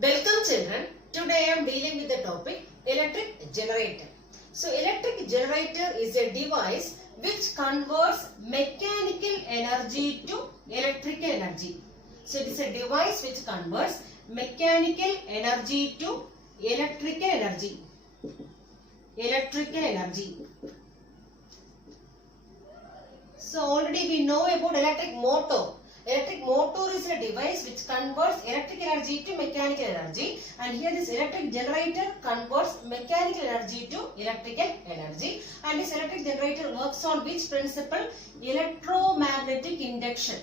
Welcome children. Today I am dealing with the topic electric generator. So electric generator is a device which converts mechanical energy to electrical energy. So it is a device which converts mechanical energy to electrical energy. Electrical energy. So already we know about electric motor. Electric motor is a device which converts electric energy to mechanical energy, and here this electric generator converts mechanical energy to electrical energy, and this electric generator works on which principle? Electromagnetic induction.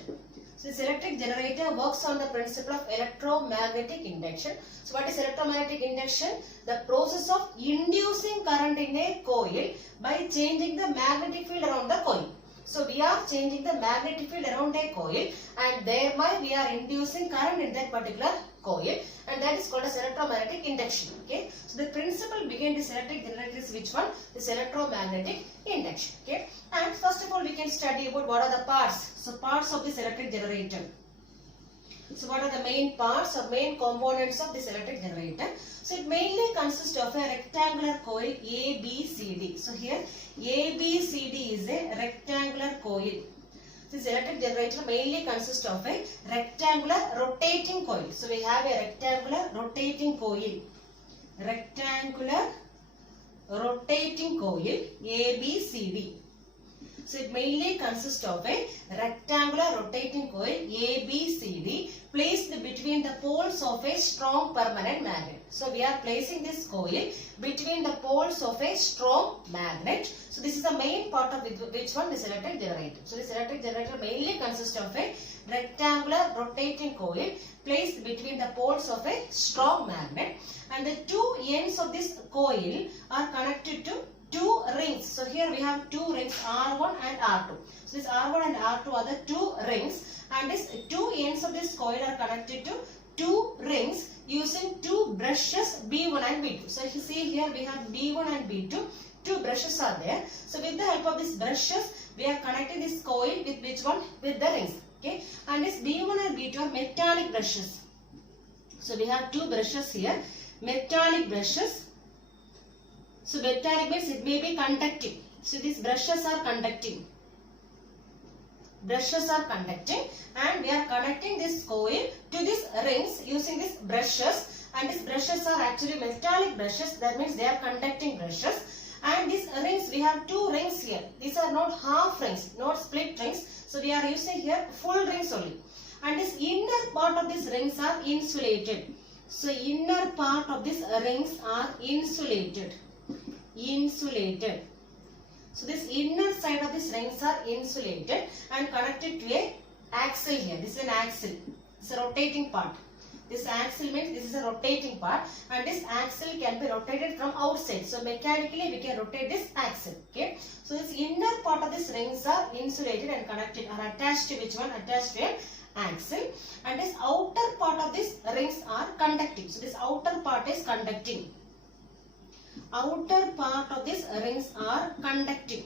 So this electric generator works on the principle of electromagnetic induction. So what is electromagnetic induction? The process of inducing current in a coil by changing the magnetic field around the coil. So we are changing the magnetic field around a coil, and thereby we are inducing current in that particular coil, and that is called as electromagnetic induction. Okay. So the principle behind this electric generator is which one? This electromagnetic induction. Okay. And first of all we can study about what are the parts. So parts of this electric generator. So what are the main parts or main components of this electric generator? So it mainly consists of a rectangular coil ABCD. So here ABCD is a rectangular coil. This electric generator mainly consists of a rectangular rotating coil. So we have a rectangular rotating coil. Rectangular rotating coil ABCD. So it mainly consists of a rectangular rotating coil ABCD placed between the poles of a strong permanent magnet. So we are placing this coil between the poles of a strong magnet. So this is the main part of which one? This electric generator. So this electric generator mainly consists of a rectangular rotating coil placed between the poles of a strong magnet, and the two ends of this coil are connected to two rings. So here we have two rings, R1 and R2. So this R1 and R2 are the two rings, and these two ends of this coil are connected to two rings using two brushes B1 and B2. So if you see here we have B1 and B2, two brushes are there. So with the help of these brushes we are connecting this coil with which one? With the rings. Okay, and this B1 and B2 are metallic brushes. So we have two brushes here, metallic brushes. So metallic means it may be conducting. So these brushes are conducting. Brushes are conducting, and we are connecting this coil to these rings using these brushes, and these brushes are actually metallic brushes. That means they are conducting brushes. And these rings, we have two rings here. These are not half rings, not split rings. So we are using here full rings only. And this inner part of these rings are insulated. So inner part of these rings are insulated. Insulated. So this inner side of these rings are insulated and connected to a axle here. This is an axle. This is a rotating part. This axle means this is a rotating part, and this axle can be rotated from outside. So mechanically we can rotate this axle. Okay. So this inner part of these rings are insulated and connected, are attached to which one? Attached to an axle. And this outer part of these rings are conducting. So this outer part is conducting. Outer part of these rings are conducting,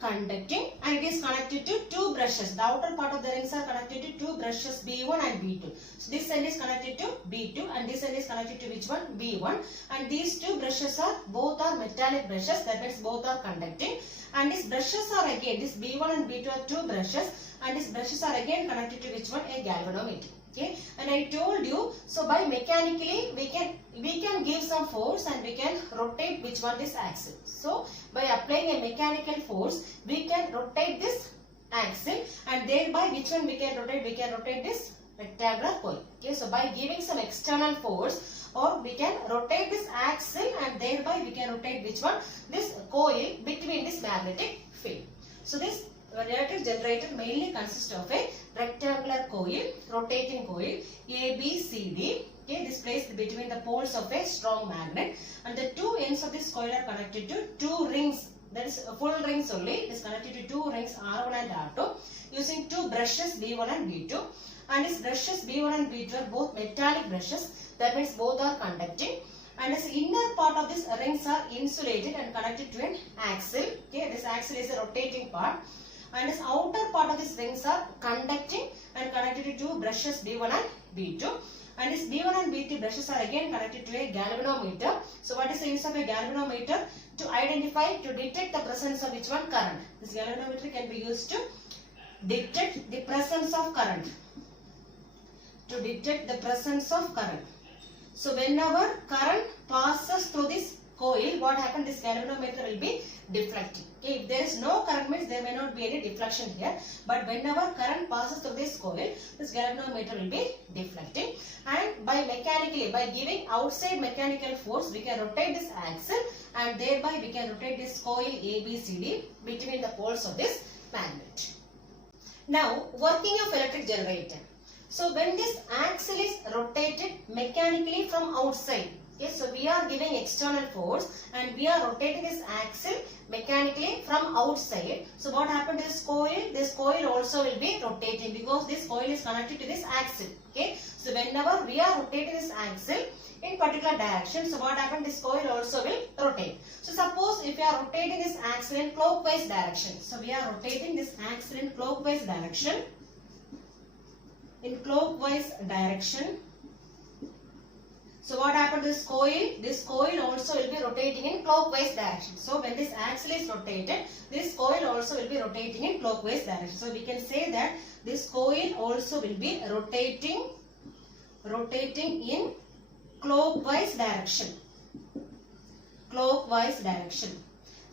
and it is connected to two brushes. The outer part of the rings are connected to two brushes B1 and B2. So this end is connected to B2, and this end is connected to which one? B1. And these two brushes are both are metallic brushes. That means both are conducting. And these brushes are again, this B1 and B2 are two brushes, and these brushes are again connected to which one? A galvanometer. Okay, and I told you, so by mechanically we can give some force and we can rotate which one? This axle. So by applying a mechanical force we can rotate this axle, and thereby which one we can rotate? We can rotate this rectangular coil. Okay, so by giving some external force, or we can rotate this axle, and thereby we can rotate which one? This coil between this magnetic field. So this electric generator mainly consists of a rectangular coil, rotating coil ABCD. Okay, this placed between the poles of a strong magnet, and the two ends of this coil are connected to two rings. That is full rings only. It is connected to two rings R1 and R2 using two brushes B1 and B2. And these brushes B1 and B2 are both metallic brushes. That means both are conducting. And this inner part of these rings are insulated and connected to an axle. Okay, this axle is a rotating part. And this outer part of these rings are conducting and connected to two brushes B1 and B2. And this B1 and B2 brushes are again connected to a galvanometer. So what is the use of a galvanometer? To identify, to detect the presence of which one? Current. This galvanometer can be used to detect the presence of current. To detect the presence of current. So whenever current passes through this coil, what happens? This galvanometer will be deflecting. Okay, if there is no current, means there may not be any deflection here. But whenever current passes through this coil, this galvanometer will be deflecting. And by giving outside mechanical force, we can rotate this axle, and thereby we can rotate this coil ABCD between the poles of this magnet. Now, working of electric generator. So when this axle is rotated mechanically from outside, okay, so we are giving external force and we are rotating this axle mechanically from outside. So what happened to this coil? This coil also will be rotating because this coil is connected to this axle. Okay, so whenever we are rotating this axle in particular direction, so what happened? This coil also will rotate. So suppose if we are rotating this axle in clockwise direction, so we are rotating this axle in clockwise direction. In clockwise direction. So what happened to this coil? This coil also will be rotating in clockwise direction. So when this axle is rotated, this coil also will be rotating in clockwise direction. So we can say that this coil also will be rotating in clockwise direction. Clockwise direction.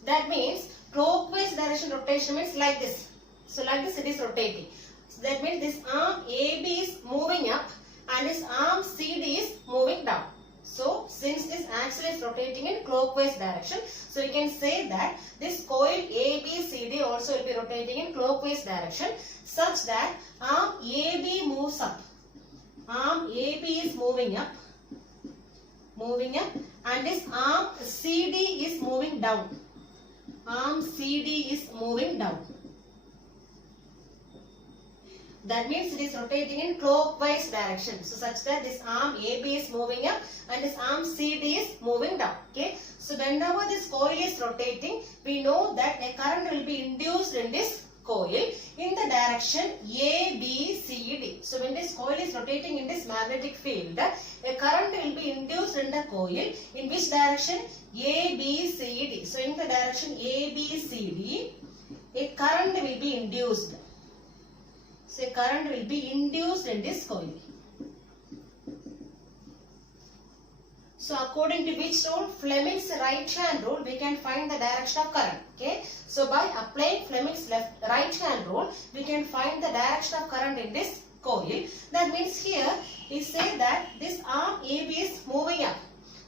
That means clockwise direction rotation means like this. So like this it is rotating. So that means this arm AB is moving up and this arm CD is moving down. So since this axle is rotating in clockwise direction, so we can say that this coil ABCD also will be rotating in clockwise direction such that arm AB moves up. Arm AB is moving up and this arm CD is moving down. Arm CD is moving down. That means it is rotating in clockwise direction. So such that this arm AB is moving up and this arm CD is moving down. Okay. So whenever this coil is rotating, we know that a current will be induced in this coil in the direction ABCD. So when this coil is rotating in this magnetic field, a current will be induced in the coil in which direction? ABCD. So in the direction ABCD, a current will be induced. So a current will be induced in this coil. So according to which rule? Fleming's right hand rule, we can find the direction of current. Okay. So by applying Fleming's right hand rule, we can find the direction of current in this coil. That means here we say that this arm AB is moving up.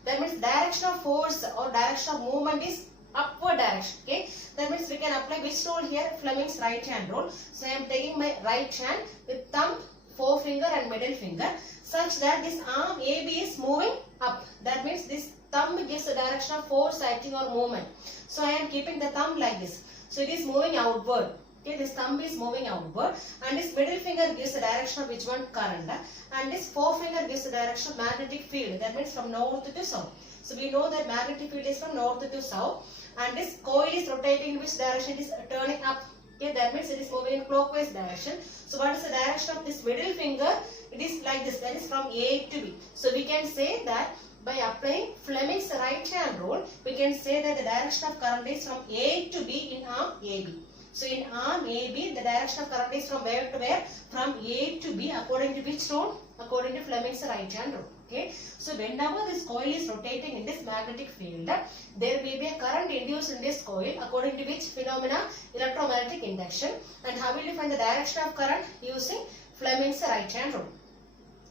That means direction of force or direction of movement is upward direction. Okay. That means we can apply which rule here? Fleming's right hand rule. So I am taking my right hand with thumb, forefinger and middle finger such that this arm AB is moving up. That means this thumb gives the direction of force acting or movement. So I am keeping the thumb like this. So it is moving outward. Okay, this thumb is moving outward and this middle finger gives the direction of which one? Current. And this forefinger gives the direction of magnetic field. That means from north to south. So we know that magnetic field is from north to south. And this coil is rotating in which direction? It is turning up. Okay, that means it is moving in clockwise direction. So what is the direction of this middle finger? It is like this, that is from A to B. So we can say that by applying Fleming's right hand rule, we can say that the direction of current is from A to B in arm AB. So in arm AB, the direction of current is from where to where? From A to B according to which rule? According to Fleming's right hand rule. Okay. So whenever this coil is rotating in this magnetic field, there will be a current induced in this coil according to which phenomena? Electromagnetic induction. And how will you find the direction of current? Using Fleming's right hand rule.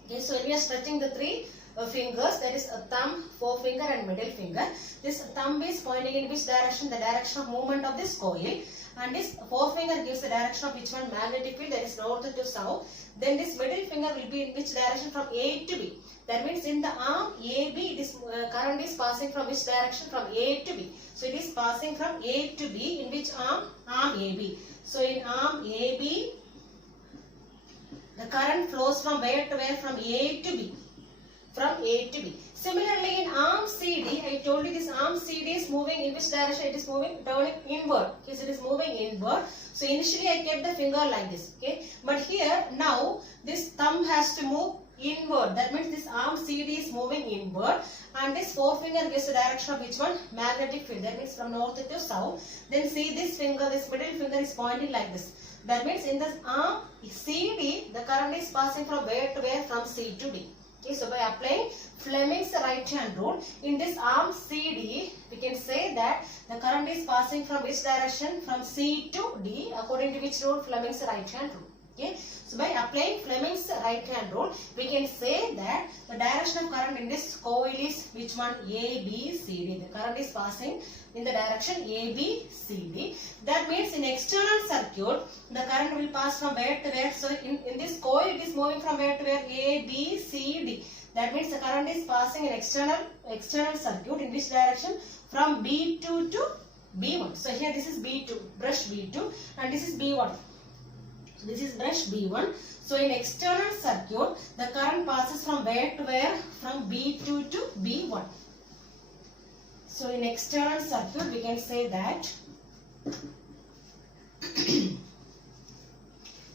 Okay. So when we are stretching the three fingers, that is a thumb, forefinger and middle finger. This thumb is pointing in which direction? The direction of movement of this coil. And this forefinger gives the direction of which one? Magnetic field, that is north to south. Then this middle finger will be in which direction? From A to B. That means in the arm AB, this current is passing from which direction? From A to B. So it is passing from A to B in which arm? Arm AB. So in arm AB, the current flows from where to where? From A to B. From A to B. Similarly, in arm CD, I told you this arm CD is moving in which direction? It is moving, turning inward. Okay, so it is moving inward. So initially I kept the finger like this. Okay, but here now this thumb has to move inward. That means this arm CD is moving inward, and this forefinger gives the direction of which one? Magnetic field. That means from north to south. Then see this finger, this middle finger is pointing like this. That means in this arm CD, the current is passing from where to where? From C to D. Okay, so by applying Fleming's right hand rule, in this arm CD, we can say that the current is passing from which direction? From C to D, according to which rule? Fleming's right hand rule. Okay, so by applying Fleming's right hand rule, we can say that the direction of current in this coil is which one? A, B, C, D. The current is passing in the direction A, B, C, D. That means in external circuit, the current will pass from where to where? So in this coil, it is moving from where to where? A, B, C, D. That means the current is passing in external circuit in which direction? From B2 to B1. So here this is B2, brush B2, and this is B1. This is brush B1. So in external circuit, the current passes from where to where? From B2 to B1. So in external circuit, we can say that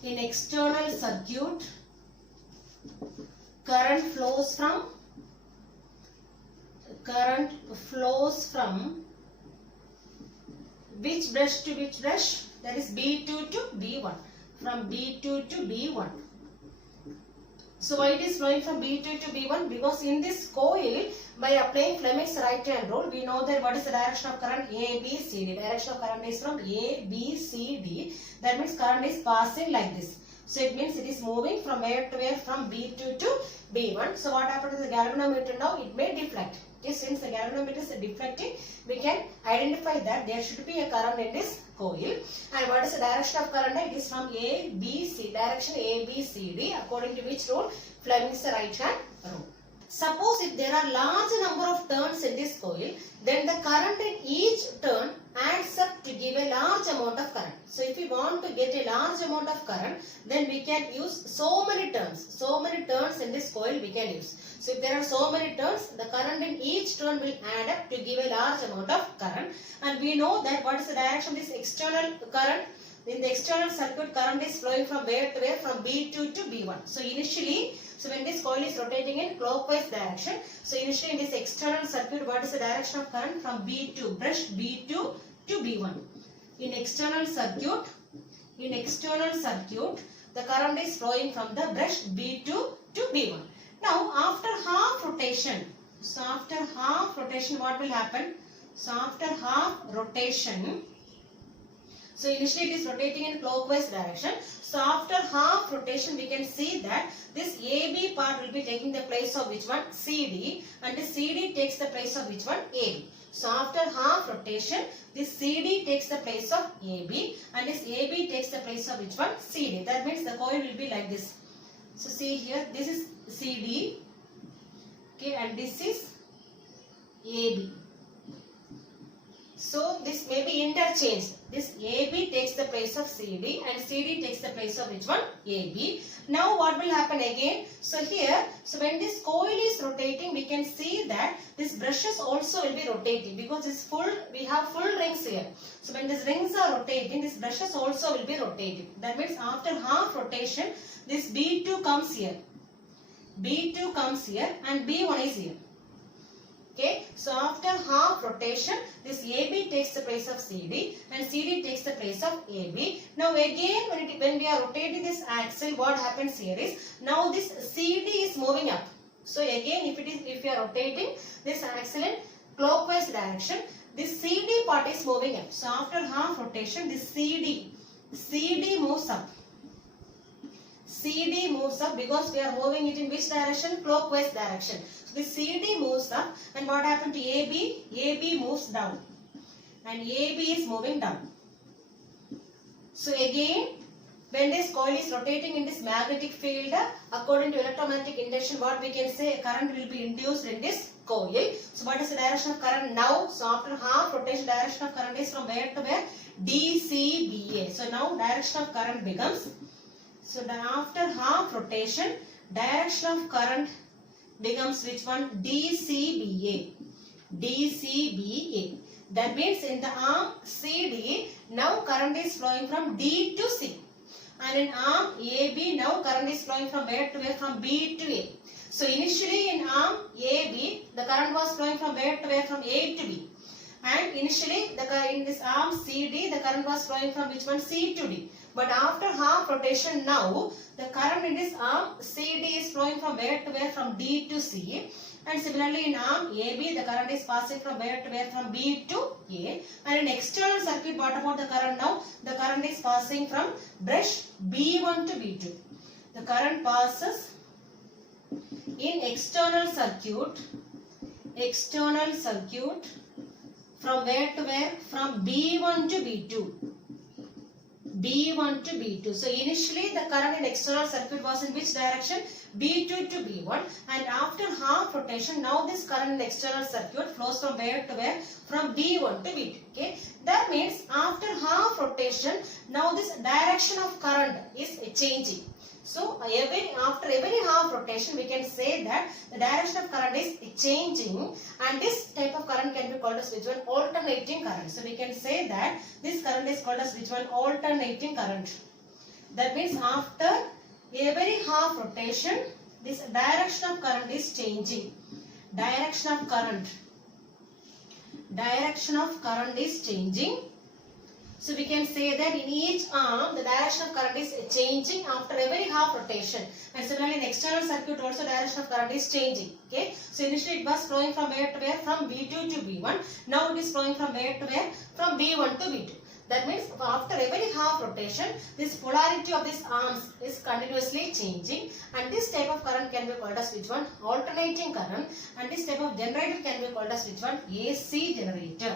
in external circuit, current flows from which brush to which brush? That is B2 to B1. From B2 to B1. So why it is flowing from B2 to B1? Because in this coil, by applying Fleming's right hand rule, we know that what is the direction of current? A, B, C, D. Direction of current is from A, B, C, D. That means current is passing like this. So it means it is moving from where to where? From B2 to B1. So what happened to the galvanometer now? It may deflect. Okay, since the galvanometer is deflecting, we can identify that there should be a current in this coil. And what is the direction of current? It is from A, B, C. Direction A, B, C, D. According to which rule? Fleming's right hand rule. Suppose if there are large number of turns in this coil, then the current in each turn adds up to give a large amount of current. So if we want to get a large amount of current, then we can use so many turns. So many turns in this coil we can use. So if there are so many turns, the current in each turn will add up to give a large amount of current. And we know that what is the direction of this external current? In the external circuit, current is flowing from where to where? From B2 to B1. So initially, when this coil is rotating in clockwise direction, so initially in this external circuit, what is the direction of current? From B2, brush B2 to B1. In external circuit, the current is flowing from the brush B2 to B1. Now after half rotation, what will happen? So after half rotation, so initially it is rotating in clockwise direction. So after half rotation, we can see that this AB part will be taking the place of which one? CD, and this CD takes the place of which one? AB. So after half rotation, this CD takes the place of AB, and this AB takes the place of which one? CD. That means the coil will be like this. So see here, this is CD, okay, and this is AB. So this may be interchanged. This AB takes the place of CD and CD takes the place of which one? AB. Now what will happen again? So here, so when this coil is rotating, we can see that this brushes also will be rotating because this we have full rings here. So when these rings are rotating, these brushes also will be rotating. That means after half rotation, this B2 comes here. B2 comes here and B1 is here. Okay, so after half rotation, this AB takes the place of CD and CD takes the place of AB. Now again, when we are rotating this axle, what happens here is, now this CD is moving up. So again, if you are rotating this axle in clockwise direction, this CD part is moving up. So after half rotation, this CD moves up. CD moves up because we are moving it in which direction? Clockwise direction. So the CD moves up, and what happened to AB? AB moves down and AB is moving down. So again, when this coil is rotating in this magnetic field, according to electromagnetic induction, what we can say? Current will be induced in this coil. So what is the direction of current now? So after half rotation, direction of current is from where to where? DCBA. So now direction of current becomes, so after half rotation, direction of current becomes which one? DCBA. DCBA. That means in the arm CD, now current is flowing from D to C. and in arm AB now current is flowing from where to where? From B to A. So initially in arm AB the current was flowing from where to where? From A to B. And initially in this arm CD the current was flowing from which one? C to D. But after half rotation now the current in this arm CD is flowing from where to where? From D to C. And similarly in arm AB the current is passing from where to where? From B to A. And in external circuit, what about the current now? The current is passing from brush B1 to B2. The current passes in external circuit from where to where? From B1 to B2. B1 to B2. So initially the current in external circuit was in which direction? B2 to B1, and after half rotation now this current in external circuit flows from where to where? From B1 to B2. Okay, that means after half rotation now this direction of current is changing. So after every half rotation we can say that the direction of current is changing, and this type of current can be called as which one? Alternating current. So we can say that this current is called as which one? Alternating current. That means after every half rotation this direction of current is changing. Direction of current is changing. So we can say that in each arm the direction of current is changing after every half rotation, and similarly in external circuit also direction of current is changing. Okay, so initially it was flowing from where to where? From B2 to B1. Now it is flowing from where to where? From B1 to B2. That means after every half rotation this polarity of these arms is continuously changing, and this type of current can be called as which one? Alternating current. And this type of generator can be called as which one? AC generator.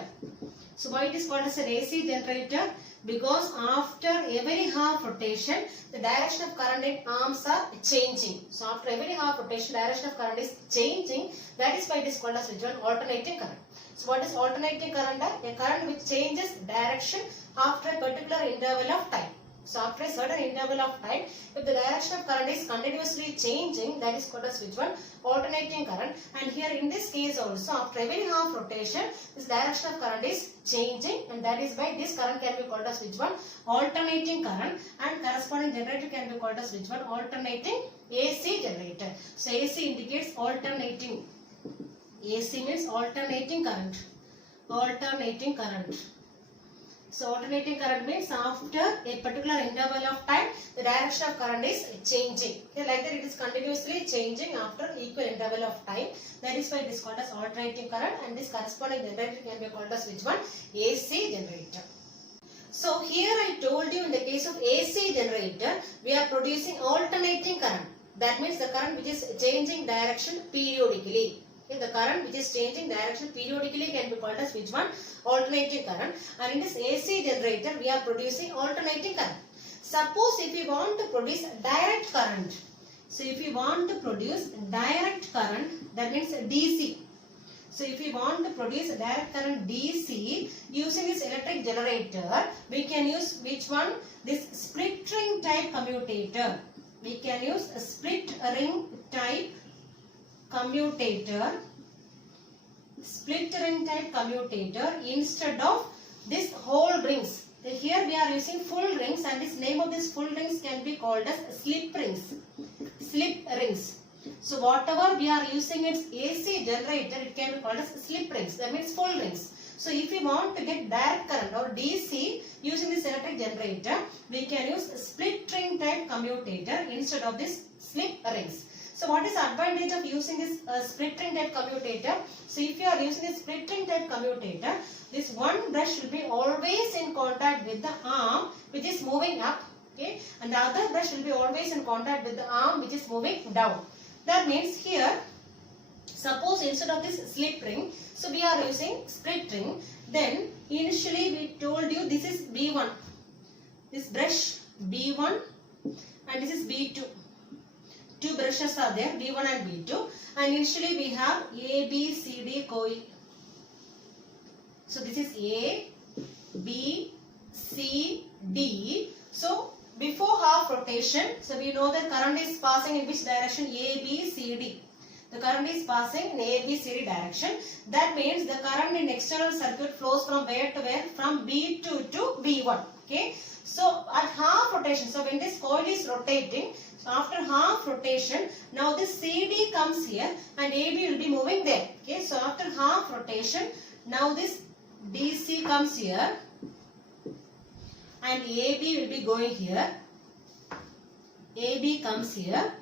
So why it is called as an AC generator? Because after every half rotation the direction of current in arms are changing. So after every half rotation direction of current is changing. That is why it is called as which one? Alternating current. So what is alternating current? A current which changes direction after a particular interval of time. So after a certain interval of time, if the direction of current is continuously changing, that is called as which one? Alternating current. And here in this case also, after every half rotation, this direction of current is changing, and that is why this current can be called as which one? Alternating current. And corresponding generator can be called as which one? Alternating AC generator. So AC indicates alternating. AC means alternating current. Alternating current. So alternating current means after a particular interval of time the direction of current is changing. Okay, like that it is continuously changing after equal interval of time. That is why it is called as alternating current, and this corresponding generator can be called as which one? AC generator. So here I told you in the case of AC generator we are producing alternating current. That means the current which is changing direction periodically. Okay, the current which is changing direction periodically can be called as which one? Alternating current. And in this AC generator we are producing alternating current. Suppose if we want to produce direct current. So if we want to produce direct current, that means DC. So if we want to produce direct current DC using this electric generator, we can use which one? This split ring type commutator. We can use a split ring type commutator, split ring type commutator instead of this whole rings. Here we are using full rings, and this name of this full rings can be called as slip rings. Slip rings. So whatever we are using its AC generator, it can be called as slip rings. That means full rings. So if we want to get direct current or DC using this electric generator, we can use split ring type commutator instead of this slip rings. So what is the advantage of using this split ring type commutator? So if you are using this split ring type commutator, this one brush will be always in contact with the arm which is moving up, okay, and the other brush will be always in contact with the arm which is moving down. That means here, suppose instead of this slip ring, so we are using split ring. Then initially we told you this is B1, this brush B1, and this is B2. Two brushes are there, B1 and B2, and initially we have A, B, C, D coil. So this is A, B, C, D. So before half rotation, so we know that current is passing in which direction? A, B, C, D. The current is passing in A, B, C, D direction. That means the current in external circuit flows from where to where? From B2 to B1. Okay. So at half rotation, so when this coil is rotating, so after half rotation, now this CD comes here and AB will be moving there. Okay, so after half rotation, now this DC comes here and AB will be going here. AB comes here,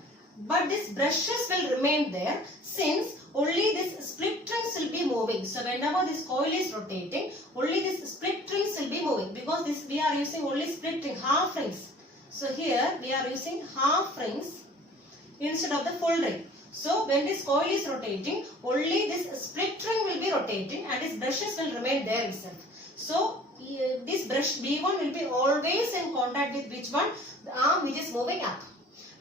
but these brushes will remain there since only this split rings will be moving. So whenever this coil is rotating, only this split rings will be moving, because this we are using only split ring, half rings. So here we are using half rings instead of the full ring. So when this coil is rotating, only this split ring will be rotating and its brushes will remain there itself. So this brush B1 will be always in contact with which one? The arm which is moving up.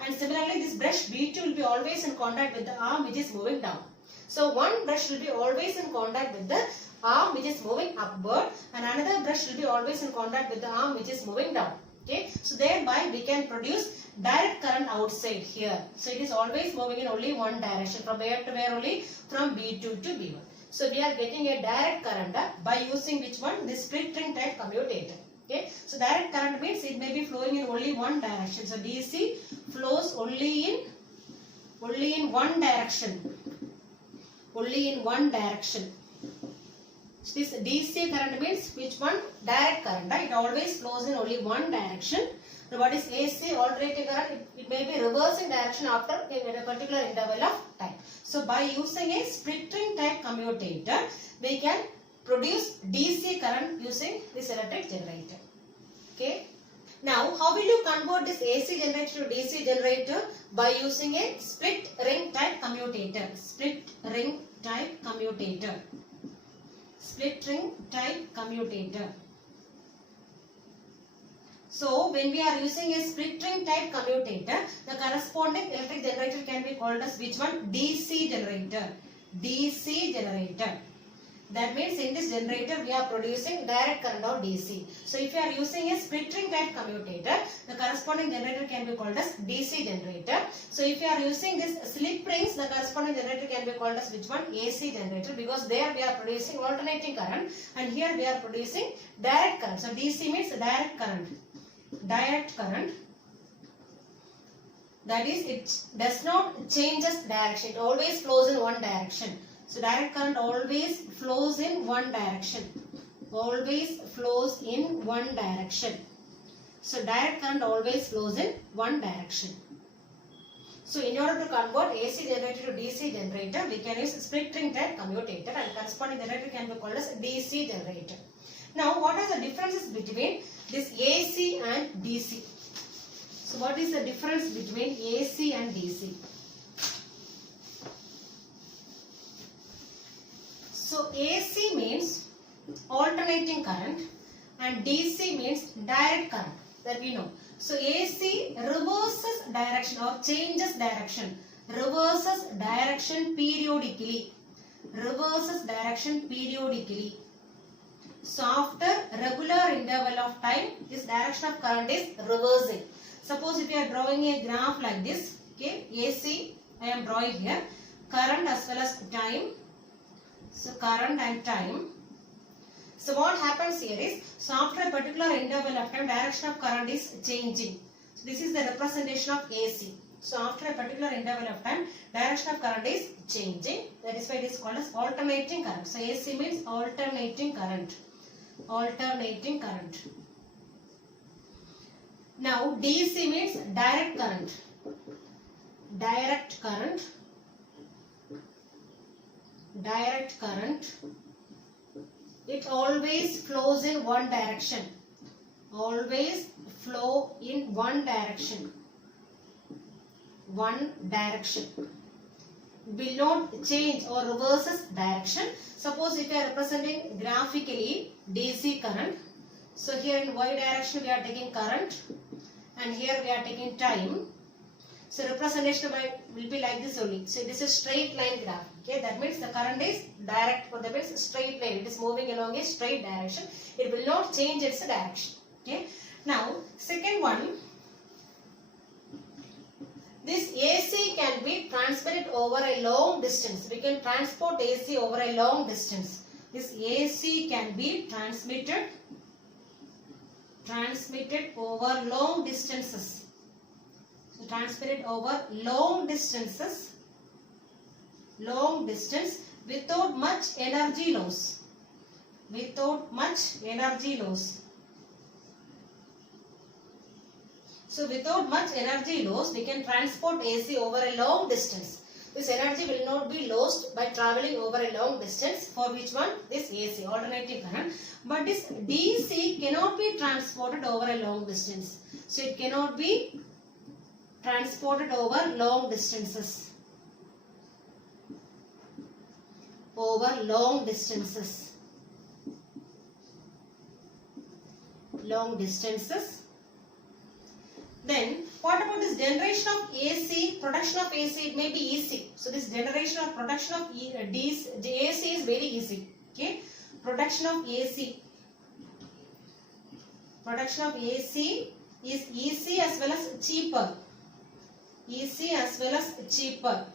And similarly this brush B2 will be always in contact with the arm which is moving down. So one brush will be always in contact with the arm which is moving upward, and another brush will be always in contact with the arm which is moving down. Okay, so thereby we can produce direct current outside here. So it is always moving in only one direction, from where to where? Only from B2 to B1. So we are getting a direct current by using which one? The split ring type commutator. Okay, so direct current means it may be flowing in only one direction. So DC flows only in one direction. Only in one direction. So this DC current means which one? Direct current. Right? It always flows in only one direction. Now what is AC? Alternating current. It may be reversing direction after a particular interval of time. So by using a split ring type commutator, we can produce DC current using this electric generator. Okay. Now how will you convert this AC generator to DC generator? By using a split ring type commutator. Split ring type commutator. Split ring type commutator. So when we are using a split ring type commutator, the corresponding electric generator can be called as which one? DC generator. DC generator. That means in this generator we are producing direct current or DC. So if you are using a split ring type commutator, the corresponding generator can be called as DC generator. So if you are using this slip rings, the corresponding generator can be called as which one? AC generator, because there we are producing alternating current and here we are producing direct current. So DC means direct current. Direct current. That is, it does not changes direction. It always flows in one direction. So direct current always flows in one direction. Always flows in one direction. So direct current always flows in one direction. So in order to convert AC generator to DC generator, we can use split ring type commutator, and corresponding generator can be called as DC generator. Now what are the differences between this AC and DC? So what is the difference between AC and DC? So AC means alternating current and DC means direct current, that we know. So AC reverses direction or changes direction. Reverses direction periodically. Reverses direction periodically. So after regular interval of time, this direction of current is reversing. Suppose if you are drawing a graph like this, okay, AC I am drawing here, current as well as time. So current and time. So what happens here is, so after a particular interval of time, direction of current is changing. So this is the representation of AC. So after a particular interval of time, direction of current is changing. That is why it is called as alternating current. So AC means alternating current. Alternating current. Now DC means direct current. Direct current. Direct current. It always flows in one direction. Always flow in one direction. One direction. Will not change or reverses direction. Suppose if you are representing graphically DC current. So here in Y direction we are taking current and here we are taking time. So representation will be like this only. So this is straight line graph. Okay, that means the current is direct, or that means straight line. It is moving along a straight direction. It will not change its direction. Okay. Now second one, this AC can be transmitted over a long distance. We can transport AC over a long distance. This AC can be transmitted transmitted over long distances. So transmitted over long distance without much energy loss. Without much energy loss. So without much energy loss, we can transport AC over a long distance. This energy will not be lost by traveling over a long distance. For which one? This AC, alternating current. But this DC cannot be transported over a long distance. So it cannot be transported over long distances. Over long distances. Long distances. Then what about this generation of AC, production of AC? It may be easy. So this generation or production of AC is very easy. Okay, production of AC. Production of AC is easy as well as cheaper. Easy as well as cheaper.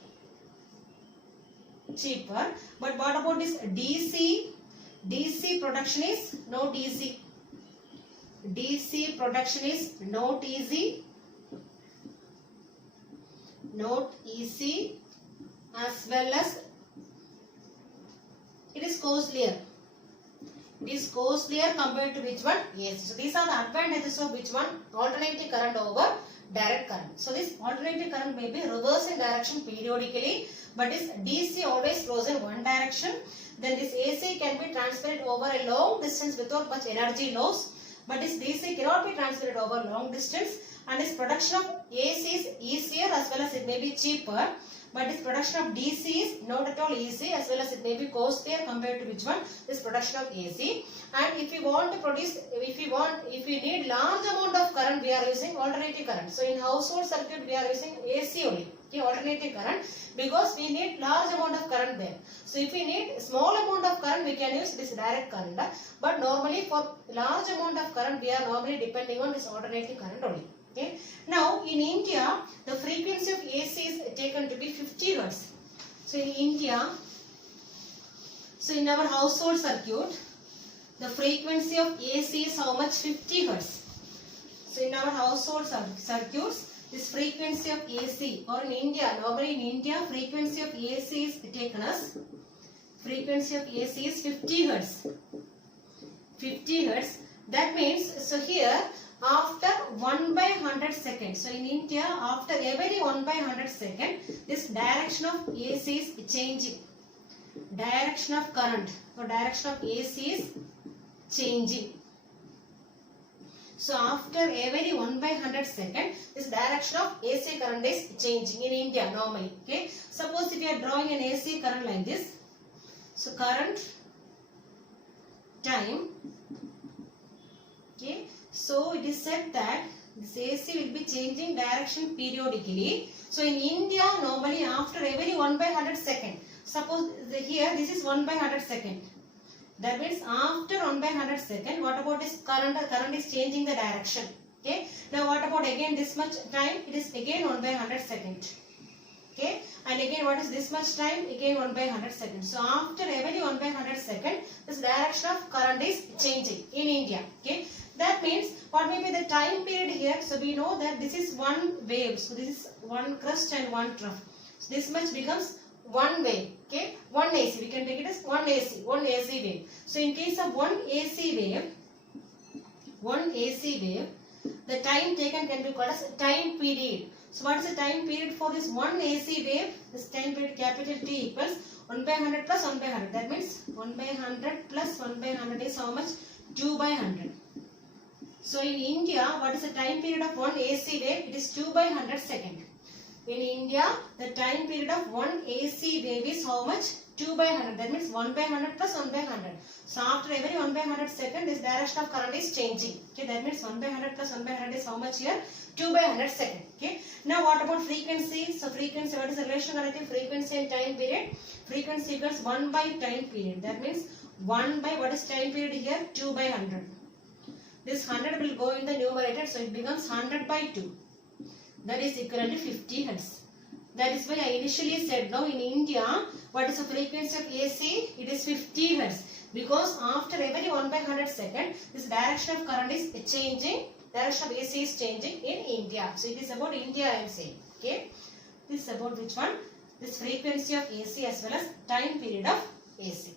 Cheaper. But what about this DC? DC production is not easy. DC production is not easy. Not easy as well as it is costlier. It is costlier compared to which one? Yes. So these are the advantages of which one? Alternating current over direct current. So this alternating current may be reverse in direction periodically, but this DC always flows in one direction. Then this AC can be transmitted over a long distance without much energy loss. But this DC cannot be transmitted over long distance, and this production of AC is easier as well as it may be cheaper. But this production of DC is not at all easy as well as it may be costlier compared to which one? This production of AC. And if you want to produce, if you need large amount of current, we are using alternating current. So in household circuit we are using AC only. Okay, alternating current, because we need large amount of current there. So if we need small amount of current, we can use this direct current. But normally for large amount of current, we are normally depending on this alternating current only. Okay. Now in India, the frequency of AC is taken to be 50 Hertz. So in India, so in our household circuit, the frequency of AC is how much? 50 Hertz. So in our household circuits, this frequency of AC, or in India, normally in India, frequency of AC is taken as, frequency of AC is 50 Hertz. 50 Hertz. That means, so here, after 1/100 seconds, so in India, after every 1/100 seconds, this direction of AC is changing. Direction of current or direction of AC is changing. So after every 1/100 seconds, this direction of AC current is changing in India normally. Okay. Suppose if you are drawing an AC current like this. So current, time. Okay. So it is said that this AC will be changing direction periodically. So in India normally after every 1/100 second. Suppose here this is 1/100 second. That means after 1/100 second, what about this current? The current is changing the direction. Okay. Now what about again this much time? It is again 1/100 second. Okay. And again what is this much time? Again 1/100 second. So after every 1/100 second, this direction of current is changing in India. Okay. That means what may be the time period here? So we know that this is one wave. So this is one crest and one trough. So this much becomes one wave. Okay, one AC. We can take it as one AC wave. So in case of one AC wave, the time taken can be called as time period. So what is the time period for this one AC wave? This time period capital T equals 1/100 plus 1/100. That means 1/100 plus 1/100 is how much? 2/100. So in India, what is the time period of one AC wave? It is 2/100 second. In India, the time period of one AC wave is how much? 2/100. That means 1/100 plus 1/100. So after every 1/100 second, this direction of current is changing. Okay, that means 1/100 plus 1/100 is how much here? 2/100 second. Okay. Now what about frequency? So frequency, what is the relation connecting frequency and time period? Frequency equals 1 by time period. That means 1 by what is time period here? 2/100. This 100 will go in the numerator, so it becomes 100 by 2. That is equivalent to 50 Hertz. That is why I initially said now in India, what is the frequency of AC? It is 50 Hertz. Because after every 1/100 second, this direction of current is changing. Direction of AC is changing in India. So it is about India I am saying. Okay. This is about which one? This frequency of AC as well as time period of AC.